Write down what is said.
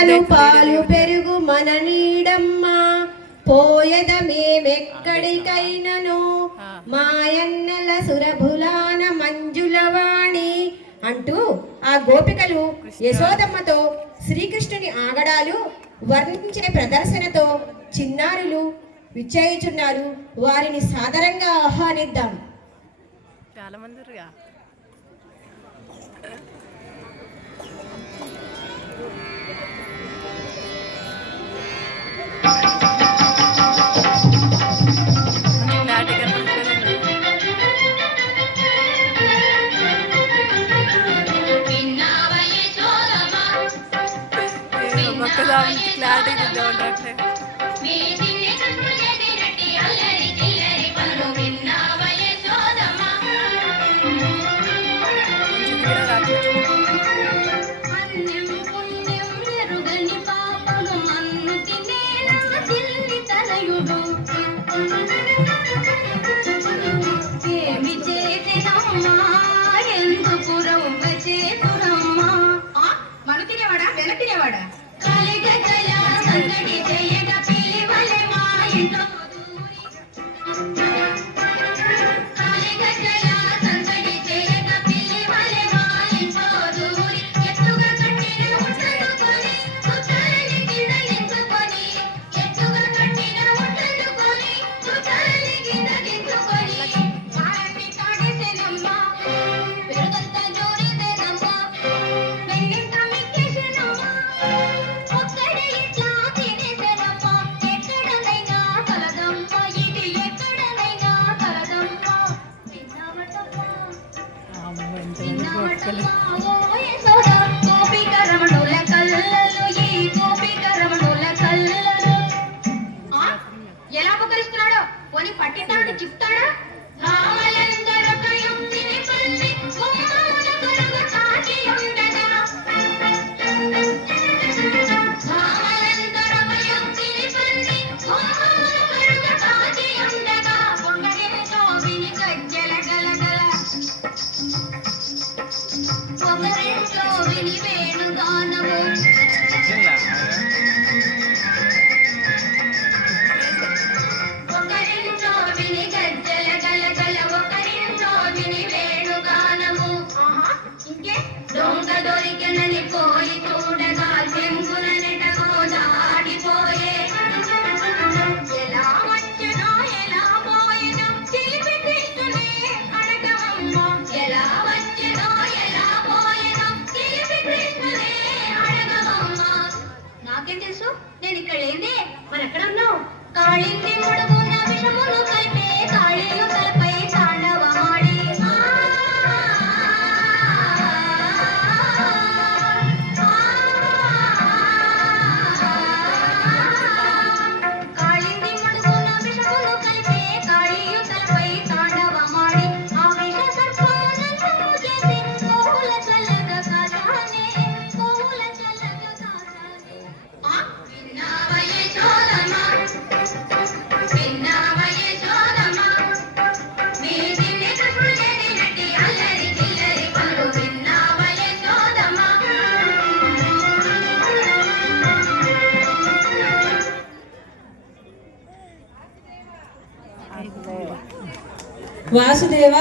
అమ్మను పాలు పెరుగు మన నీడమ్మా పోయద మేమెక్కడికైనను మాయన్నల సురభులాన మంజులవాణి అంటూ ఆ గోపికలు యశోదమ్మతో శ్రీకృష్ణుని ఆగడాలు వర్ణించే ప్రదర్శనతో చిన్నారులు విచ్చేయుచున్నారు. వారిని సాదరంగా ఆహ్వానిద్దాం. చాలా మంది క్లారిటీ ఎలా ఉపకరిస్తున్నాడో కొని పట్టిద్దామని చెప్తాడా? నాకేం తెలుసు, నేను ఇక్కడ లేదే. మరి ఎక్కడ ఉన్నావు? కాళింది ముడుగున విషమును కలిపే కాళీయు తలపై తాండవమాడి కాళింది ముడుగున విషమును కలిపే కాళీయు తలపై తాండవమాడి ఆ విష సర్పానందము చేసి కోహుల చల్లగ కాసానే కోహుల చల్లగ కాసానే. విన్నావయే చోదమా విన్నావయే చోదమా మీది నిజములు లేనినట్టి అల్లరి చిల్లరి పనులు విన్నావయే చోదమా. వాసుదేవ